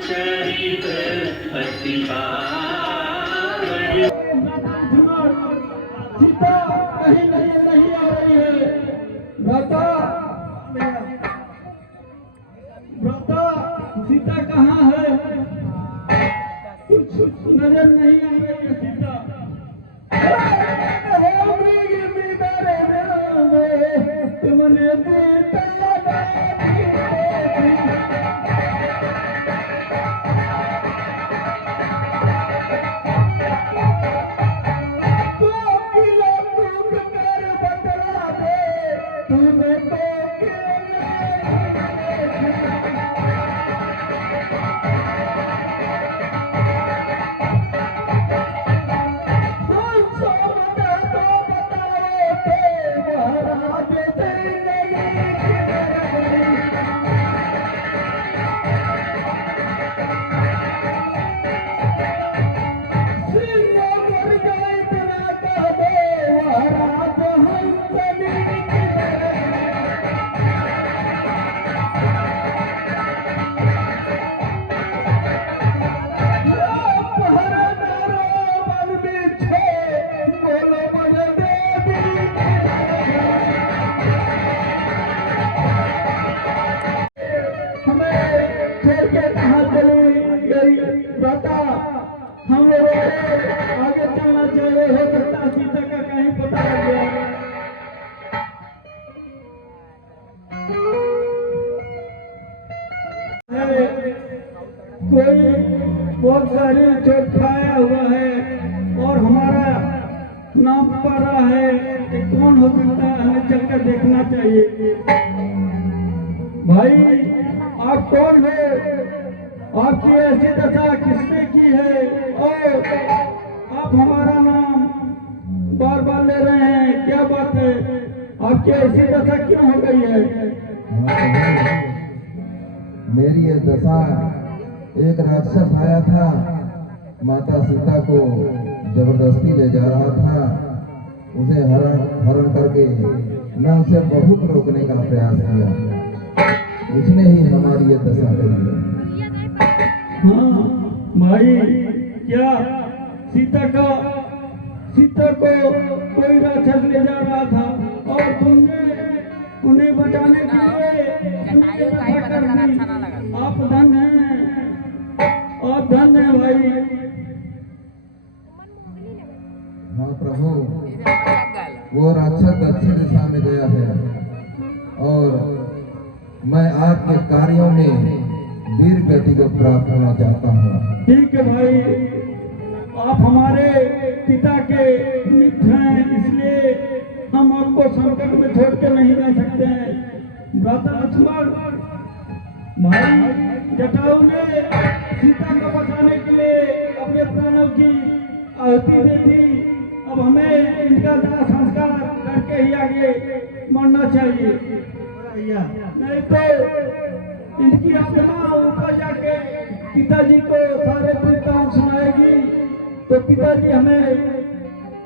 चरित अति पावन। सीता कहीं नहीं आ रही है। व्रता सीता कहाँ है? कुछ नजर नहीं आ रही है सीता। तुमने हम लोग आगे चलना चाहिए। हो सकता सीता का कहीं पता लग गया। कोई बहुत सारी चोट खाया हुआ है और हमारा नाम पा रहा है कि कौन हो सकता है, हमें चलकर देखना चाहिए। भाई आप कौन है? आपकी ऐसी दशा किसने की है? और आप हमारा नाम बार बार ले रहे हैं, क्या बात है? आपकी ऐसी दशा क्यों हो गई है? मेरी ये दशा, एक राक्षस आया था, माता सीता को जबरदस्ती ले जा रहा था। उसे हरण करके मैं उसे बहुत रोकने का प्रयास किया। उसने ही हमारी ये दशा करी है। हाँ भाई, क्या सीता को कोई राक्षस ले जा रहा था और तुमने उन्हें बचाने के लिए आप धन हैं, आप धन हैं भाई। हाँ प्रभु, वो राक्षस दक्षिण दिशा में गया है और मैं आपके कार्यों में वीर गति को प्राप्त होना चाहता हूँ। ठीक है भाई, आप हमारे पिता के मित्र हैं, इसलिए हम आपको संकट में छोड़ के नहीं जा सकते हैं। भ्राता लक्ष्मण, भाई जटायु ने सीता को बचाने के लिए अपने प्राणों की आहुति दे दी। अब हमें इनका दाह संस्कार करके ही आगे मरना चाहिए, नहीं तो इनकी आत्मा ऊपर जाके पिताजी को सारे वृत्तांत सुनाएगी तो पिताजी हमें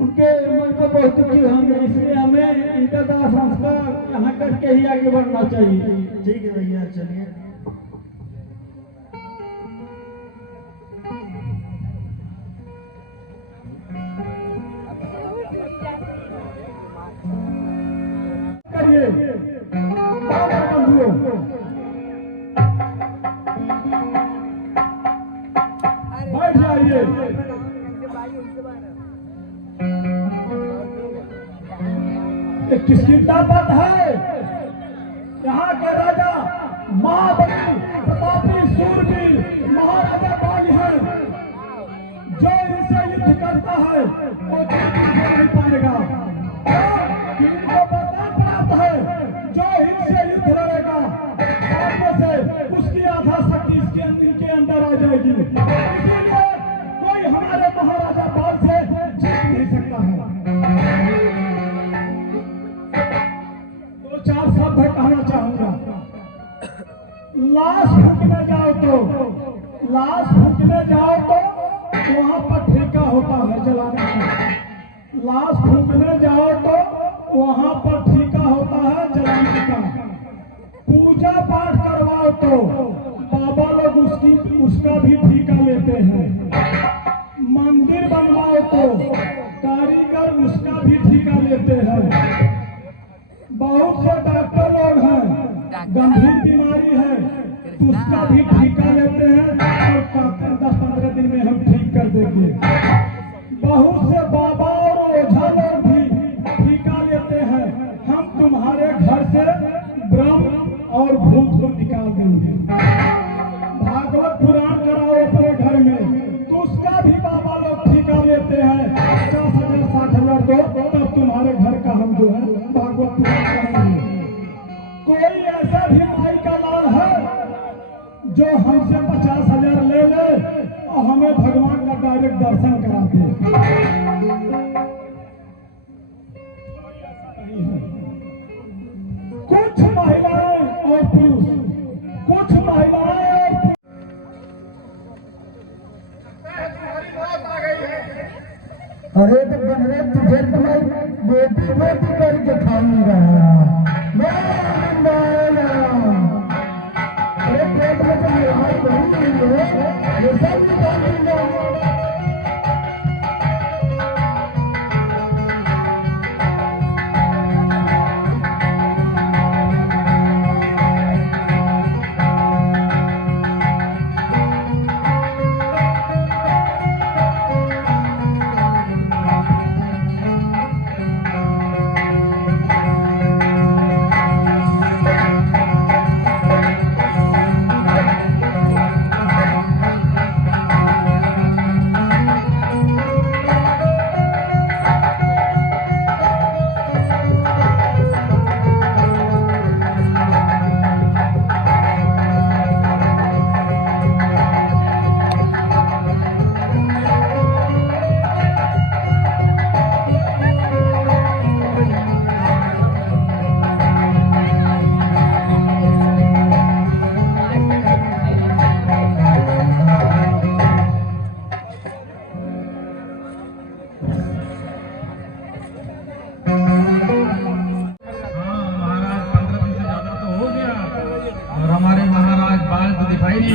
उनके मन को बहुत दुखी होंगे। इसलिए हमें इनका दाह संस्कार यहाँ करके ही आगे बढ़ना चाहिए। ठीक है भैया, चलिए। करिए बैठ जाइए। किसकी ताकत है? यहाँ के राजा महाबली प्रतापी सूरवीर महाराजा बाली हैं। जो इनसे युद्ध करता है वो नहीं पाएगा। इनको वरदान प्राप्त है, जो इनसे युद्ध लड़ेगा से उसकी आधा शक्ति इनके अंदर आ जाएगी। इसीलिए कोई हमारे महाराजा बाल से जीत नहीं सकता है। दो चार शब्द कहना चाहूंगा। लाश फूकने जाओ तो वहां पर ठेका होता है जलाने का। लाश फूकने जाओ तो वहां पर ठेका होता है जलाने का। पूजा पाठ करवाओ तो बाबा लोग भी ठेका लेते हैं। मंदिर बनवाओ तो कारीगर उसका भी ठेका लेते हैं। बहुत से डॉक्टर लोग हैं, गंभीर बीमारी है तो उसका भी ठेका लेते हैं और कहते हैं 10-15 दिन में हम ठीक कर देंगे। बहुत से बाबा और ओझा लोग भी ठेका लेते हैं, हम तुम्हारे घर से ब्रह्म और भूत को निकाल देंगे। भागवत पुराण कराओ अपने घर में तो उसका भी बाबा लोग ठेका लेते हैं। 50,000 60,000 दो तब तुम्हारे घर का हम जो है भागवत पुराण कराएंगे। कोई ऐसा भी माई का लाल है जो हमसे 50,000 ले ले और हमें भगवान का डायरेक्ट दर्शन करा दे। कुछ महिलाएं और पुरुष, कुछ महिलाएं अरे तो बनरे तुझे तुम्हारी बेटी बेटी करके खाऊंगा। अरे पेट में तो बीमारी बनी हुई है, ये सब निकाल दूंगा।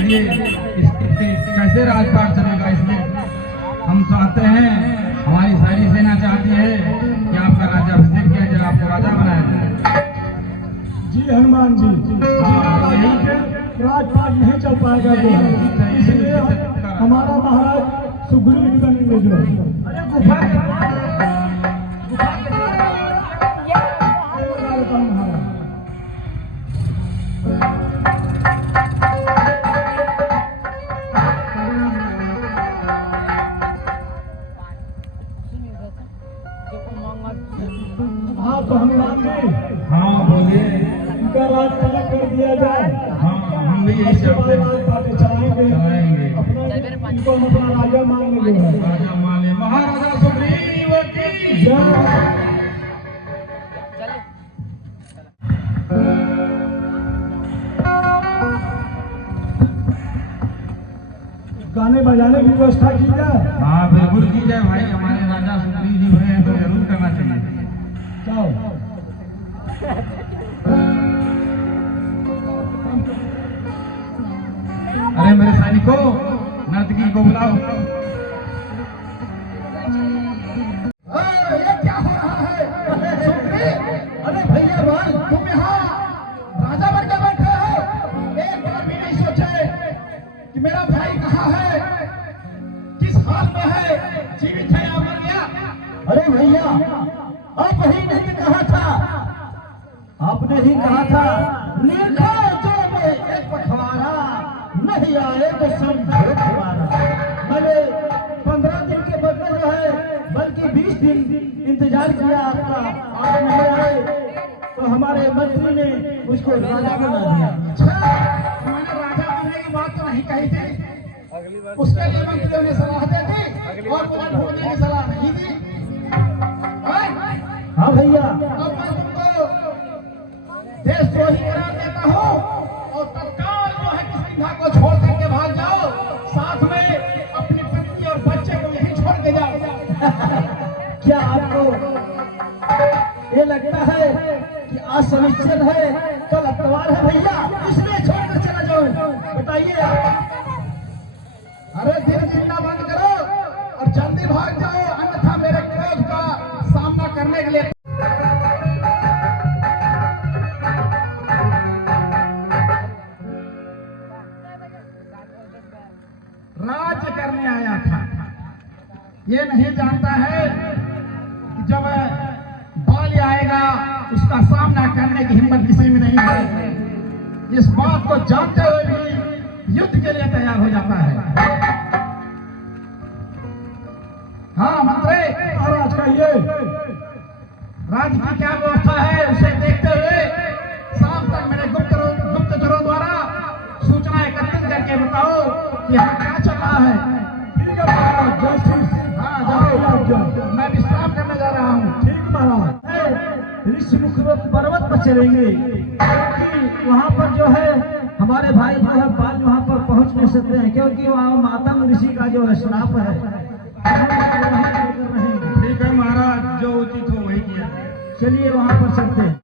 कैसे राजपाट चलेगा, इसलिए हम चाहते हैं, हमारी सारी सेना चाहती है कि आपका राजा अभिषेक किया जाए, आपको राजा बनाया जाए। जी हनुमान जी, यही के राजपाट नहीं चल पाएगा जो है, इसलिए हमारा महाराज सुग्रीव बनेंगे जो है। हाँ तो हनुमान जी, हाँ बोलिए। इनका राज पलट कर दिया जाए। हाँ हम भी यही चाहते हैं, राजपाट चलाएंगे, चलाएंगे। इनको हम अपना राजा मान लेंगे। राजा माने महाराजा सुग्रीव की जय। गाने बजाने की व्यवस्था की जाए। हाँ बिल्कुल की जाए भाई, हमारे राजा सुग्रीव जी हुए हैं तो जरूर करना चाहिए। जाओ। अरे मेरे सैनिकों, नर्तकी को बुलाओ। ये क्या हो रहा है? अरे भैया भाई, तुम यहाँ राजा बन के बैठे हो? एक बार भी नहीं सोचे कि मेरा भाई कहाँ है, किस हाल में है, जीवित है या मर गया? अरे भैया, आप ही नहीं कहा था, आपने ही कहा था, लिखा जो में एक पखवाड़ा, नहीं आए तो समझो तुम्हारा। मैंने 15 दिन के बदले जो है, बल्कि 20 दिन इंतजार किया आपका, आप नहीं आए तो हमारे मंत्री ने उसको राजा बना दिया। मैंने राजा बनने की बात तो नहीं कही थी, उसके लिए मंत्रियों ने सलाह दे दी और वोट होने की सलाह नहीं दी। हाँ भैया, अब मैं तुमको देशद्रोही करार देता हूँ और तत्काल जो है किसी को छोड़ करके भाग जाओ, साथ में अपनी पत्नी और बच्चे को यहीं छोड़ के जाओ। क्या आपको ये लगता है कि आज शनिश्चर है, कल अतवार है भैया, इसलिए छोड़कर चला जाओ? बताइए आप। अरे दिल जीतना बंद करो और जल्दी भाग जाओ, अन्यथा मेरे क्रोध का सामना करने के लिए राज्य करने आया था। ये नहीं जानता है कि जब बाल आएगा उसका सामना करने की हिम्मत किसी में नहीं है। इस बात को जानते हुए भी युद्ध के लिए तैयार हो जाता है। हाँ मंत्री, महाराज कहिए। राज्य की क्या व्यवस्था है उसे देखते हुए शाम तक मेरे गुप्तचरों द्वारा सूचना एकत्रित करके बताओ कि यहाँ क्या चल रहा है। ठीक है महाराज, जय श्री हाँ जाओ। जाओ, मैं विश्राम करने जा रहा हूँ। ठीक महाराज। ऋषिमुख पर्वत पर चलेंगे क्योंकि वहाँ पर जो है हमारे भाई जो है बाल वहाँ पर पहुँच नहीं सकते हैं, क्योंकि वहाँ मातंग ऋषि का जो है श्राप है। ठीक है महाराज, जो उचित हो वही किया। चलिए वहाँ पर चलते हैं।